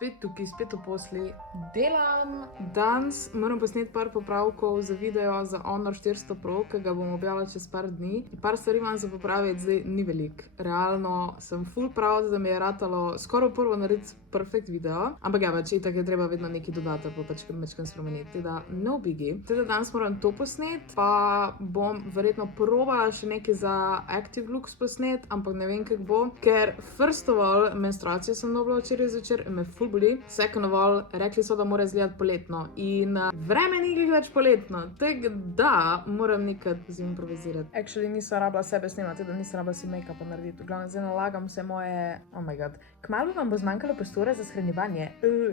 spet tukaj, spet v posli delam. Danes moram posneti par popravkov za video za Honor 400 Pro, ki ga bom objavila čez par dni. Par stvari imam za popraviti, zdaj ni veliko. Realno sem full proud, da mi je ratalo skoraj prvo narediti perfekt video. Ampak ja, pač itak je treba vedno nekaj dodati, pa pač mečkam spremeniti. Teda no biggie. Teda danes moram to posneti, pa bom verjetno probala še nekaj za Active Looks posneti, ampak ne vem, kako bo. Ker first of all, menstruacijo sem dobila včeraj zvečer, me full boli. Second of all, rekli so, da mora izgledati poletno. In vreme ni več poletno, tako da moram nekaj zimprovizirati. Actually nisem rabila sebe snemati, da nisem rabila si make-upa narediti. V glavnem, zdaj nalagam vse moje, oh my god. Kmalu vam bo zmanjkalo prostora za shranjevanje.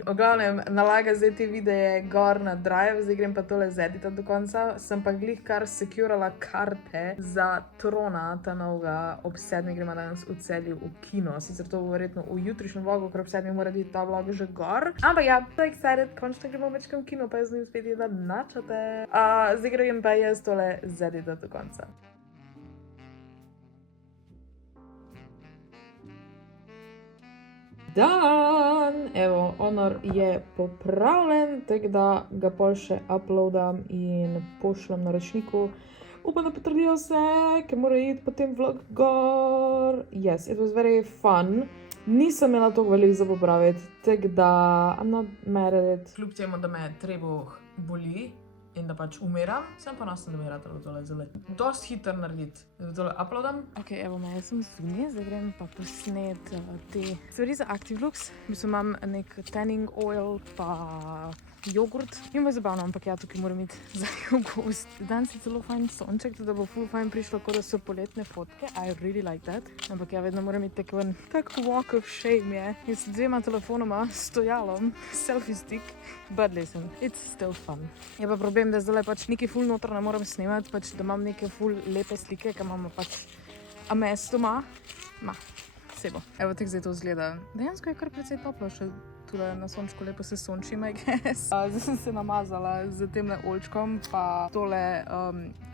V glavnem, nalaga zdaj te videe gor na Drive, zdaj grem pa tole zedita do konca. Sem pa glih kar securala karte za Trona, ta novega, ob 7. gremo danes v Celju v kino. Sicer to bo verjetno v jutrišnjem vlogu, ker ob 7. mora biti ta vlog že gor. Ampak ja, so excited, končno gremo večkrat v kino, pa jaz z njim spet jedla načate. Zdaj grem pa jaz tole zedita do konca. Dan! Evo, Honor je popravljen, tako da ga pol še uploadam in pošljem naročniku. Upam, da potrdijo vse, ker mora iti potem vlog gor. Yes, it was very fun. Nisem imela toliko veliko za popraviti, tako da I'm not mad at it. Kljub temu, da me trebuh boli in da pač umiram, sem pa ponosna, da mi je ratalo tole zelo. Dost hitro narediti. Zdaj tole uploadam. Ok, evo me, jaz sem zunaj, zdaj grem pa posneti te stvari za Active Looks. V bistvu imam nek tanning oil pa jogurt. In bo zabavno, ampak ja, tukaj moram iti za jogurt. Danes je celo fajn sonček, tudi da bo full fajn prišlo, kot da so poletne fotke. I really like that. Ampak ja, vedno moram iti tak walk of shame je. Jaz s 2 telefonoma, stojalom, selfie stick, but listen, it's still fun. Je pa problem, da zdaj pač nekaj full noter ne moram snemati, pač da imam neke full lepe slike, ki imamo pač mesto vse bo. Evo, tako zdaj to izgleda. Dejansko je kar precej toplo še. Tule na sončku lepo se sončim, I guess. Zdaj sem se namazala z temle oljčkom pa tole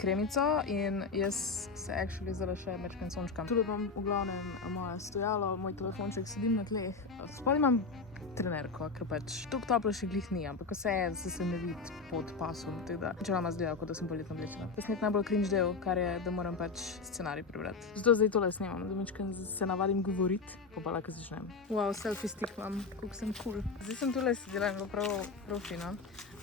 kremico in jaz se actually zdaj še mečkam sončkam. Tule imam v glavnem moje stojalo, moj telefonček, sedim na tleh. Spodaj imam trenerko, ker pač toliko toplo še glih ni, ampak vse je, da se ne vidi pod pasom, tako da čelama zdaj, kot da sem poletno oblečena. Posnet najbolj cringe del, kar je, da moram pač scenarij prebrati. Zato zdaj tole snemam, da mečkam se navadim govoriti, pa lahko začnem. Wow, selfie stick imam, koliko sem cool. Zdaj sem tule sedela in bilo prav fino.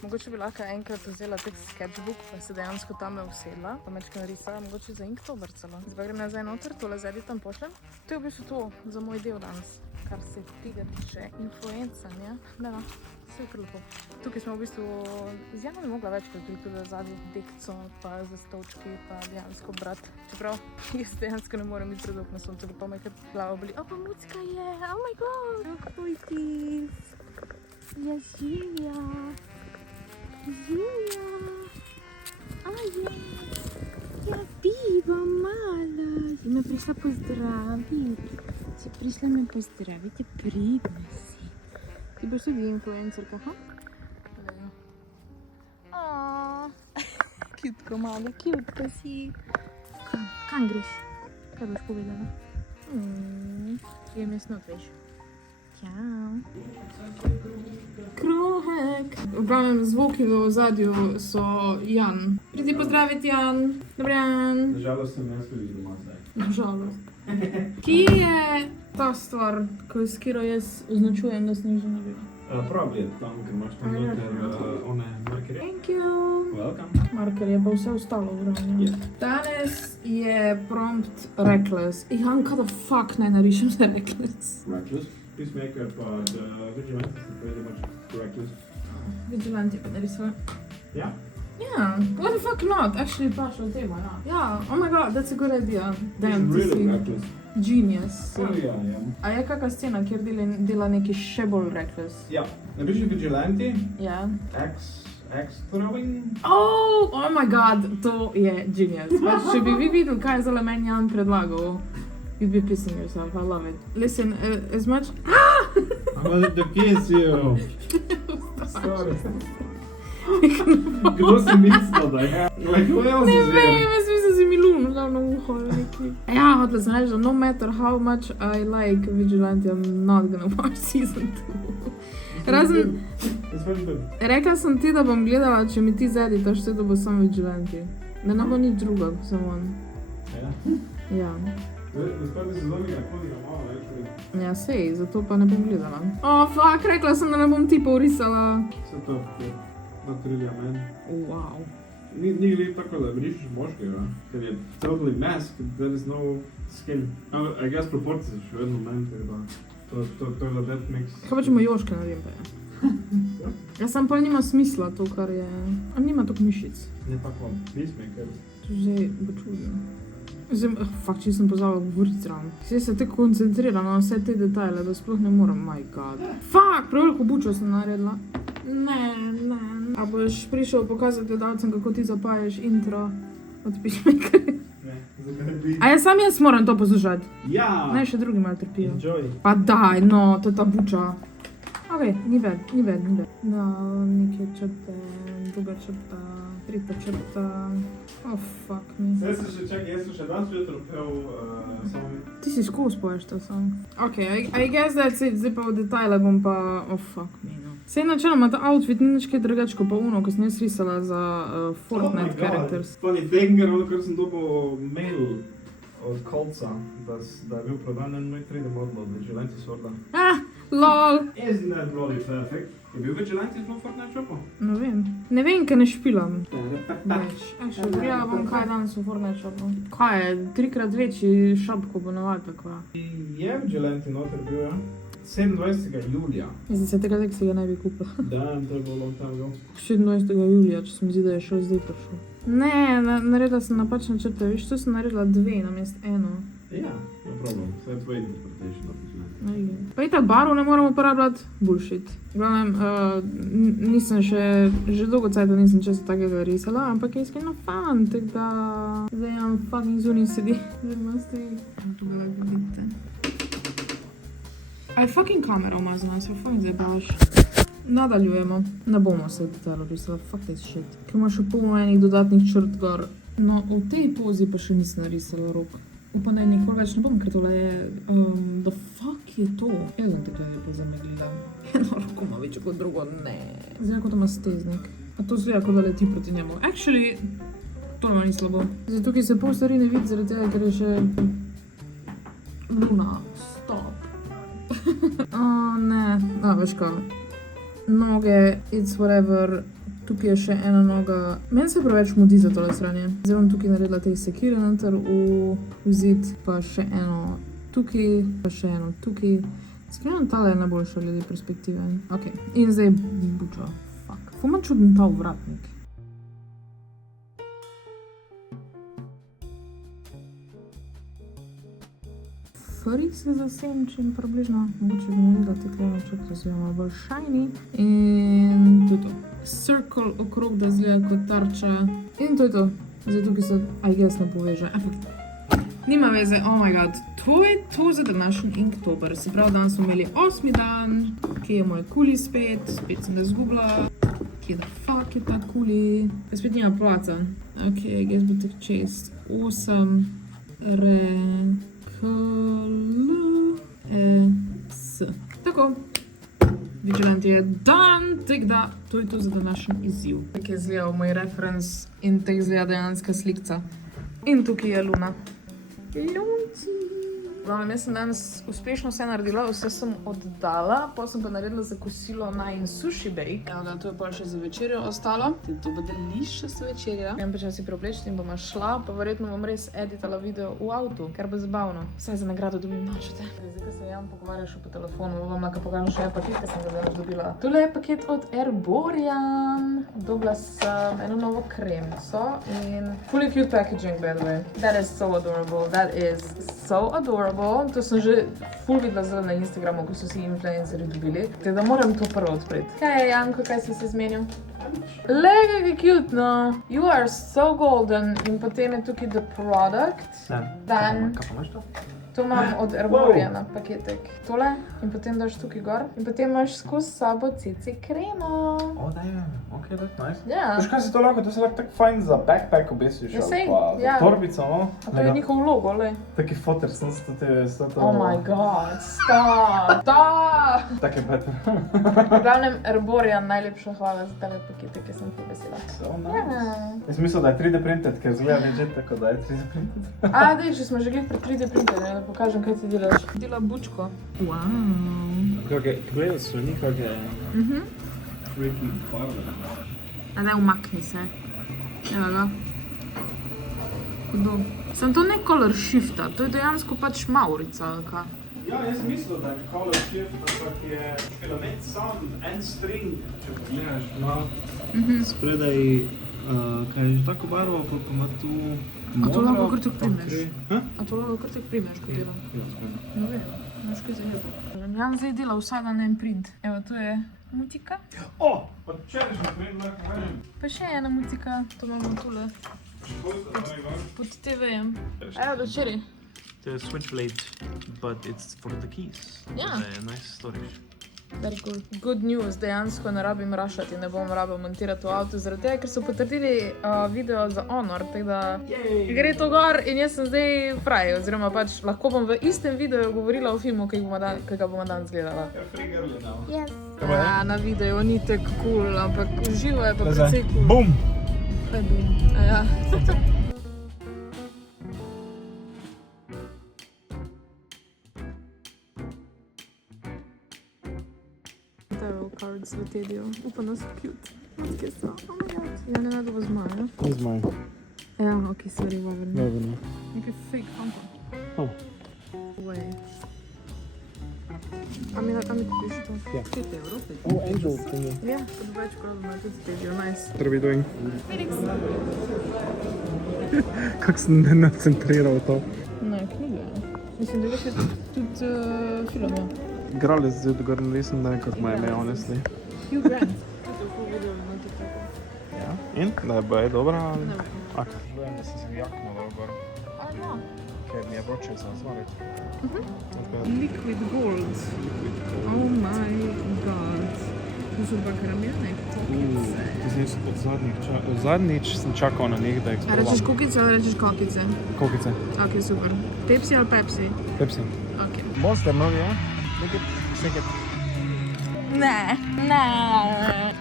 Mogoče bi lahko enkrat vzela tak sketchbook, pa se dejansko tame usedla, pa mečkam risala, mogoče za Inktober celo. Zdaj pa grem nazaj noter, tole zeditam pošljem. To je v bistvu to za moj del danes, kar se tega tiče influencanja. Da, vse je kar lepo. Tukaj smo v bistvu z Janom ne mogla več, ker tudi zadnji dekco, pa zastavčki, pa dejansko brat. Čeprav jaz dejansko ne morem iti predolg na soncu, pa me kar glava boli. O, pa mucka je, oh my god! Hojtis! Ja, Živja! Živja! A je! Ja, biba mala! Si me prišla pozdraviti. Si prišla me pozdraviti, pridna si. Ti boš tudi influencerka, ha? Cutko mala, cutko si. Kam greš? Kaj boš povedala? Jem jaz not veš. Čau. Kruhek. V glavnem zvoki v ozadju so Jan. Pridi pozdraviti, Jan. Dobar Jan. Nažalost sem jaz tudi doma zdaj. Nažalost. Ki je ta stvar, s katero jaz označujem, da sem že naredila? Pravi je tam, ker imaš tam noter one markerje. Thank you. Welcome. Marker je pa vse ostalo v glavnem. Yeah. Danes je prompt reckless. Jan, kaj da fuck naj narišem za reckless? Reckless. Peacemaker pa Vigilante so pretty much reckless. Vigilante pa narisuje. Yeah. Yeah, what the fuck not? Actually, partial tema, yeah. Yeah, oh my god, that's a good idea. Damn, It's really reckless. Genius. Oh, yeah. A je kakva scena, kjer dela neki še bolj reckless? Ja, napiši Vigilante, Ja. Axe throwing. Oh my god, to je genius. Pač, če bi vi videli, kaj je zelo meni Jan predlagal, you'd be pissing yourself, I love it. Listen, as much... I wanted to kiss you. Sorry. Kdo si mislil, da je? Like, who else Ne is vem, here? jaz mislim, da si mi luno dal na uho ali nekaj. Ja, hotela sem reči, da no matter how much I like Vigilante, I'm not gonna watch season 2. Razen, Jaz pač bi. rekla sem ti, da bom gledala, če mi ti zedi to štiri, da bo samo vigilante. Da ne bo nič druga, kot samo on. Ja. Zdaj se zove, kako ga malo več. Ja, sej, zato pa ne bom gledala. Fuck, rekla sem, da ne bom tipov risala. Vse to, da trilja meni. Wow. Ni glede tako, da brišeš moškega, ker je totally mask, there is no skin. No, I guess proporcije so še vedno meni, tako da to je that makes... Kaj pa če mu joške naredim pa je? Ja, sam pa nima smisla to, kar je... A nima toliko mišic. Ne pa kom, peacemakers. To že bo čudno. Zdaj, fakt, če sem pozvala govoriti zraven. Zdaj se tako koncentriram na vse te detajle, da sploh ne morem, my god. Fakt, preveliko bučo sem naredila. Ne. A boš prišel pokazati gledalcem, kako ti zapaješ intro od Peacemakerja? Ne, zakaj bi... A jaz moram to poslušati. Ja! Naj še drugi malo trpijo. Enjoy. Pa daj, no, to je ta buča. Ok, ni bad. No, neke črte, druga črta, tretja črta. Oh, fuck me. Zdaj se še čakaj, jaz sem še danes jutro pel sami. Ti si skozi poješ to song. Ok, I guess that's it, zdaj pa v detajle bom pa... Oh, fuck me, no. Sej načeloma ta outfit ni nič kaj drugače kot pa uno, ko sem jaz risala za Fortnite characters. Funny thing, ker sem dobil mail od Kolca, da je bil prodan en moj 3D model od Vigilante Sworda. Lol. Isn't that bloody perfect? Je bil Vigilante v Fortnite shopu? Ne vem, kaj ne špilam. Več. Še prijela bom kaj danes v Fortnite shopu. Kaj je, 3x večji shop, ko bo navad takva. Je Vigilante noter bil, ja? 27. julija. Mislim, se tega tek si ga ne bi kupila. Da, to je bilo long time ago. 27. julija, če se mi zdi, da je šel zdaj prišel. Ne, naredila sem napačne črte, viš, tu sem naredila 2 namesto 1. Ja, no problem. Vse je tvoja interpretation of Vigilante. Pa itak barv ne moram uporabljati, bullshit. Glavnem, nisem že dolgo cajta nisem česa takega risala, ampak je iskreno fun, tako da zdaj imam fucking zunaj sedi. Zdaj ima stoji. Tukaj lahko vidite. A je fucking kamera umazana, se fucking zabavaš. Nadaljujemo. Ne bomo se detalo risala, fuck this shit. Ker ima še pol enih dodatnih črt gor. No, v tej pozi pa še nisem narisala rok. Upam, da je nikoli več ne bom, ker tole je... the fuck je to? Jaz sem tako lepo zameglila. Eno roko ima večjo kot drugo, ne. Zdaj kot ima steznik. A to zgleda, kot da leti proti njemu. Actually, to ima ni slabo. Zdaj tukaj se pol stvari ne vidi, zaradi tega, ker je še... Luna, stop. Ne, veš kaj. Noge, it's whatever. Tukaj je še ena noga. Meni se preveč mudi za tole sranje. Zdaj bom tukaj naredila te sekire noter v zid, pa še eno tukaj, pa še eno tukaj. Skrivno tale je najboljša glede perspektive. Ok, in zdaj bučo. Fuck. Fuma čuden ta vratnik. Fari se zasenčim približno, mogoče bi naredila tekleno črto, zdaj malo bolj shiny. In to je to. Circle okrog, da zgleda kot tarča. In to je to. Zdaj tukaj se, I guess, ne poveže. Nima veze, oh my god. To je to za današnji Inktober. Se pravi, danes smo imeli 8. dan, kje je moj kuli spet sem ga zgubila. Kje da fuck je ta kuli? Spet nima placa. Ok, I guess bi tak čest. 8 S. Tako. Vigilante je dan, tako da to je to za današnji izziv. Tako je izgledal moj reference in tako izgleda dejanska slikca. In tukaj je Luna. Lunci. Jaz sem danes uspešno vse naredila, vse sem oddala, potem sem pa naredila za kosilo najin sushi bake. Evo ga, to je pa še za večerjo ostalo. To bo delicious večerja. Vem pa, če si preoblečiti in bom šla, pa verjetno bom res editala video v avtu, kar bo zabavno. Vsaj za nagrado dobim načete. Zdaj, ko se Jan pogovarja še po telefonu, vam lahko pokažem še paket, ki sem ga danes dobila. Tole je paket od Erborian. Dobila sem eno novo kremco in fully cute packaging, by the way. That is so adorable. That is so adorable. To sem že ful videla zelo na Instagramu, ko so si influencerji dobili. Tako da moram to prvo odpreti. Kaj je, Janko, kaj si se zmenil? Lega, kaj cute, no. You are so golden. In potem je tukaj the product. Kaj pa imaš to? To imam od Erboriana paketek. Tole in potem daš tukaj gor in potem imaš skozi sabo CC kremo. Oh, damn. Okay, that's nice. Ja. Veš kaj se to lahko tako fajn za backpack obesiš, Ja, sej, ali pa ja. za torbico, no? A to je njihov logo, le. Taki foter, sem se to... Oh my god, stop! Da! Tak je better. V glavnem, Erborian, najlepša hvala za tele pakete, ki sem ti vesela. So nice. Ja. Jaz mislil, da je 3D printed, ker zgleda legit tako, da je 3D printed. A, dej, če smo že glih pri 3D printerju, da pokažem, kaj ti delaš. Dela bučko. Wow. Gledal so njih, kakšne freaky barve. A ne, umakni se. Evo ga. Hudo. Sem to ne color shifta, to je dejansko pač Maurica, ali kaj? Ja, jaz sem mislil, da je color shift, ampak je element sam en string, če pogledaš. Spredaj, kaj je že tako barvo, pa ima tu A to lahko kar tako primeš? Ha? A to lahko kar tako primeš, kot delam? Ja, spredaj. No vem, imaš kaj za jezo. Jan zdaj dela vsak dan en print. Evo, tu je mutika. O, pa včerajšnji print lahko kažem. Pa še ena mutika, to imamo tule. Pod TV-jem. Evo, večeri. The Switchblade, but it's for the keys. Yeah. With a nice storage. Very cool. Good news, dejansko ne rabim rašati, ne bom rabil montirati v avtu, zaradi tega, ker so potrdili video za Honor, tako da gre to gor in jaz sem zdaj fraj, oziroma pač lahko bom v istem videu govorila o filmu, ki ga bomo danes gledala. Free girly now. Yes. Ja, na videu ni tako cool, ampak v živo je pa precej cool. Bum! Kaj je bum? A ja. Cards v Tediju. Upam, da so cute. Kje so? Oh my god. Ja, ne najdo bo zmaj, ne? Ni zmaj. Ja, ok, sorry, vavrni. Dobro. Nekaj fake fanta. Oh. Way. A mi kupiš to? Ja. 5 evrov. Oh, Angel thingy. Ja, pod več krozima, tudi v Tediju, nice. What are we doing? Felix. Kako sem ne nacentriral to? Ne, knjiga. Mislim, da je tudi film, ja. Igrali z zjutraj, nisem ne kako ima ime, honestly. Hugh Grant. To je full video na TikToku. Ja. In? Da je bila dobra ali? Ne vem. A, želim, da si se jakno dal gor. A, no. Ker mi je vroče za zvariti. Liquid gold. Oh my god. To so pa karamelne kokice. Zadnjič sem čakal na njih, da jih A rečeš kokice ali rečeš kokice? Kokice. Ok, super. Pepsi ali Pepsi? Pepsi. Ok. Monster novi, ja? Nekaj. Ne.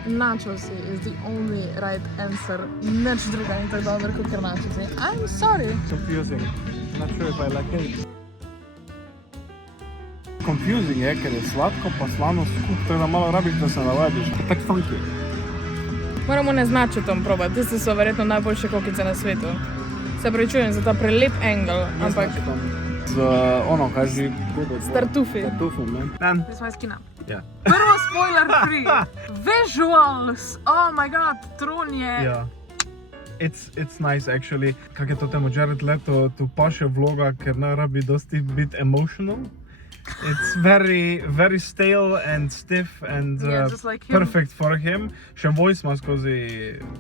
Nachosi is the only right answer. Nič druga ni tako dobro kot ker nachosi. I'm sorry. Confusing. Not sure if I like it. Confusing je, ker je sladko pa slano skup, tako da malo rabiš, da se navadiš. Tak funky. Moramo ne z nachotom probati. Tiste so verjetno najboljše kokice na svetu. Se pravičujem za ta prelep angle, ampak Z ono, kaj že... s tartufi. Tartufom, ne? Dan. This is kina. Ja. Prvo spoiler free. Visuals. Oh my god, Tron je... Ja. It's nice actually. Kak je to temu Jared Leto, tu paše vloga, ker ne rabi dosti biti emotional. It's very stale and stiff and Yeah, just like him. perfect for him. Še voice ima skozi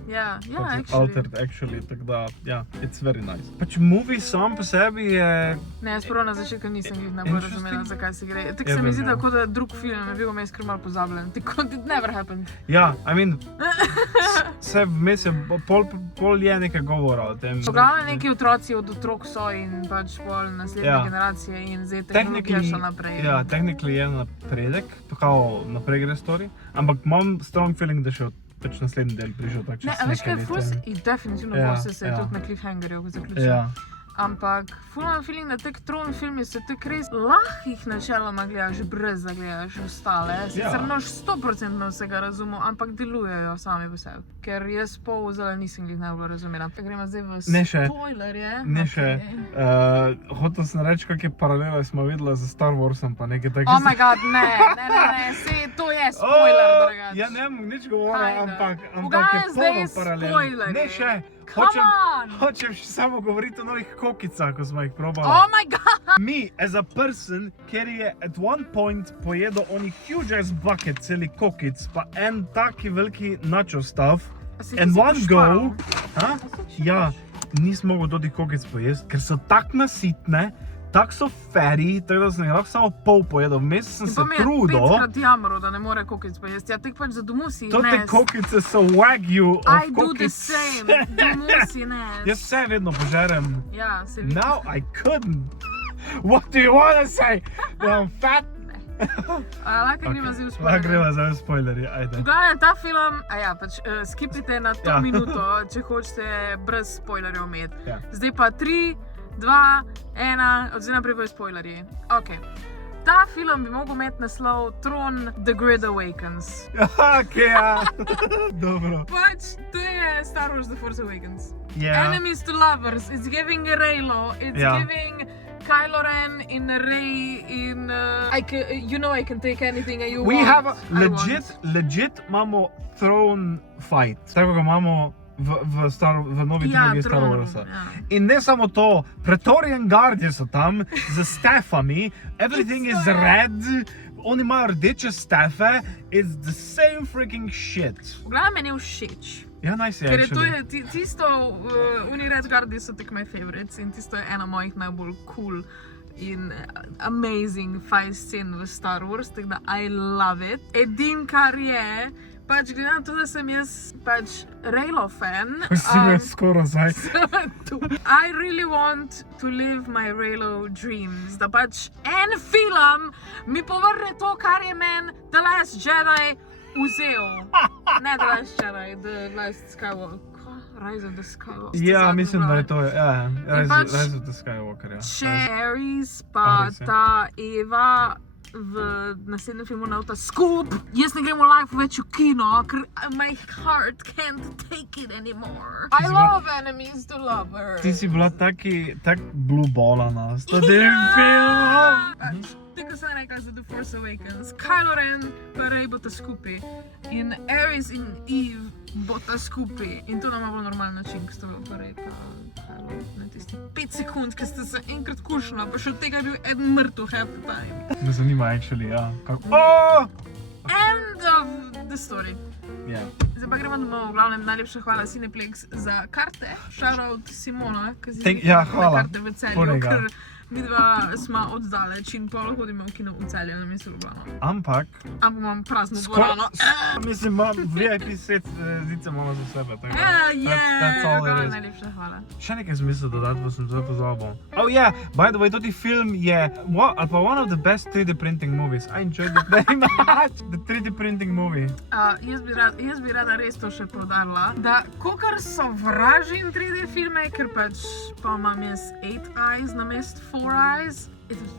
Ja, actually. altered actually, tako da, ja, it's very nice. Pač movie sam po sebi je... Ne, jaz prvo na začetku nisem jih najbolj Interesting. razumela, zakaj se gre. Tako Ja, se mi vem, zdi, ja. kot da drug film je bil vmes kar malo pozabljen. Tako, it never happened. Ja, I mean, se vmes je, pol je nekaj govora o tem. Poglavno neki otroci od otrok so in pač pol naslednje Ja. generacije in zdaj tehnologija šla naprej. Ja, technically je napredek, to kao naprej gre story, ampak imam strong feeling, da še pač naslednji del prišel tak čez Ne, a veš kaj, nekaj ful let. se, definitivno Ja, bo se je ja. tudi na cliffhangerju zaključil. Ja, Ampak ful imam feeling, da te Tron filmi se tako res lahko jih načeloma gledaš, brez da gledaš ostale. Sicer noš 100% vsega razumel, ampak delujejo sami po sebi. Ker jaz pol zelo nisem jih najbolj razumela. Gremo zdaj v Ne še. spoilerje. ne še, Okej. hotel sem reči, kakšne paralele smo videla z Star Warsom, pa nekaj takih. Oh my god, ne, sej to je spoiler, drugače. Ja, ne bom nič govorila, Kinda. ampak Pogaj, je zdaj polno paralel. spoilerji. Ne še, Come on! hočem še samo govoriti o novih kokicah, ko smo jih probali. Oh my god! Me, as a person, ker je at one point pojedel oni huge ass bucket celi kokic, pa en taki veliki nacho stuff, A si and ti one pošparal? go, ha? Ja, nisem mogel toti kokic pojesti, ker so tak nasitne, tako so fatty, tako da sem jih lahko samo pol pojedel. Vmes sem In se pa mi je trudil. 5-krat jamro, da ne more kokic pojesti. Ja, tek pač za domu si To te nes. kokice so wagyu of I do the kokic. same. Domu si nes. Jaz vse vedno požerem. Ja, se vidi. Now I couldn't. What do you want to say? Da I'm fat? Lahko gremo zdaj v Lahko spoilerje. greva za spoilerje, ajde. V glavnem, ta film, skipite na to Ja. minuto, če hočete brez spoilerjev imeti. Ja. Zdaj pa 3, 2, 1, od zdaj naprej bojo spoilerji. Ok. Ta film bi mogel imeti naslov Tron The Grid Awakens. Okay, ja. Dobro. Pač, to je Star Wars The Force Awakens. Ja. Enemies to lovers, it's giving Reylo, it's Ja. giving Kylo Ren in Rey in I can take anything you We want. have I want. legit imamo throne fight. Tako ga imamo v novi trilogiji Star Tron, Warsa. ja. In ne samo to, Praetorian Guardi so tam z stafami, everything is red, oni imajo rdeče stafe, it's the same freaking shit. V glavnem meni je všeč. Ja, nice je, Ker je to actually. je tisto, Uni Red Guardi so tak my favorites in tisto je ena mojih najbolj cool in amazing fight scen v Star Wars, tako da I love it. Edin kar je, pač glede na to, da sem jaz pač Reylo fan, Si me skoro zdaj. I really want to live my Reylo dreams, da pač en film mi povrne to, kar je meni The Last Jedi vzel. Ne The Last Jedi, The Last Skywalker. Rise of the Skywalker. Ja, mislim, da je to, ja, pač- Rise of the Skywalker, ja. Cherries, pa Res je. ta Eva v naslednjem filmu Nauta skup. Jaz ne grem v live več v kino, ker my heart can't take it anymore. I love enemies to lovers. Ti si bila tak blue ballana s tem filmom. Tako sem rekla za The Force Awakens. Kylo Ren pa Rey bosta skupaj in Ares in Eve bosta skupaj. In to na malo normalni način, ko sta bila pa Rey pa Kylo na tisti 5 sekund, ki sta se enkrat kušala, pa še od tega je bil eden mrtev half the time. Me zanima, actually, ja. Oh! End of the story. Ja. Zdaj pa gremo domov, v glavnem najlepša hvala Cineplex za karte. Shoutout Simona, ki si Ja, hvala. karte v Celju, Ponega. ker mi dva smo oddaleč in pol hodimo v kino v Celju na mesto Ljubljana. Ampak, Ampak imam prazno dvorano. mislim, imam VIP set, zdice imamo za sebe. Tako da, that's all it is. Najlepša hvala. Še nekaj smisla dodati, pa sem zdaj pozabil. Oh yeah, by the way, toti film je one of the best 3D printing movies. I enjoyed it very much. The 3D printing movie. Jaz bi rada res to še poudarila, da kokar sovražim 3D filme, ker pač pa imam jaz 8 eyes namesto 4 eyes, it was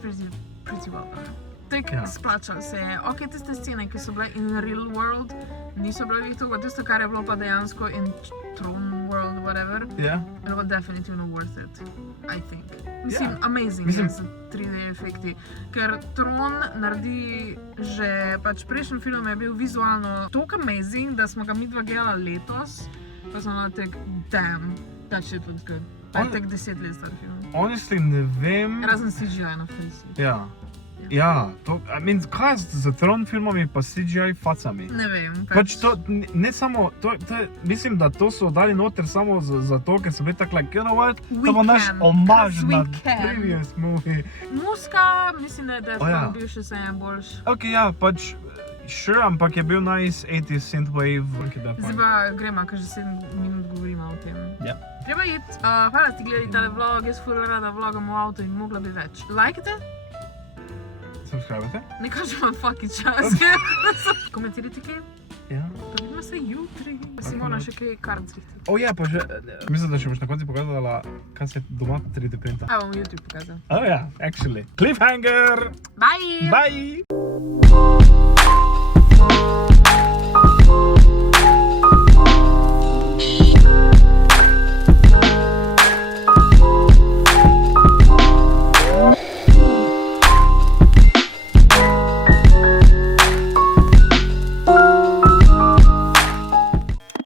pretty well done. Tak Ja. splačal se je. Ok, tiste scene, ki so bile in real world, niso bile veliko toga, tisto, kar je bilo pa dejansko in Tron world, whatever, Yeah. it was definitivno worth it, I think. Mislim, Ja. amazing Mislim- je za 3D efekti, ker Tron naredi že, pač prejšnji film je bil vizualno toliko amazing, da smo ga midva gledala letos, pa smo na tek, damn, that shit was good. Pa je tek 10 let star film. Honestly, ne vem. Razen CGI na face. Ja. Ja, to, I mean, kaj z Tron filmami pa CGI facami? Ne vem, Pač to, ne samo, to je, mislim, da to so dali noter samo za to, ker so bili tako, like, you know what, We to bo naš can, omaž 'cause we na can. previous movie. Muska, mislim, da je Death ja. bil še se en boljš. Ok, ja, pač, sure, ampak je bil nice 80s synthwave. Zdaj pa gremo, ker že 7 minut govorimo o tem. Ja. Treba iti. Hvala, da ste gledali tale vlog, jaz ful rada vlogam v avtu in mogla bi več. Lajkajte, Subscribete? ne kažem vam fucking čas. Komentirajte kaj, Ja. pa vidimo se jutri. Simona še kaj kart zrihti. O ja, pa že, mislim, da še boš na koncu pokazala, kaj se doma 3D printa. A bom jutri pokazal. Oh ja, actually. Cliffhanger! Bye! Bye!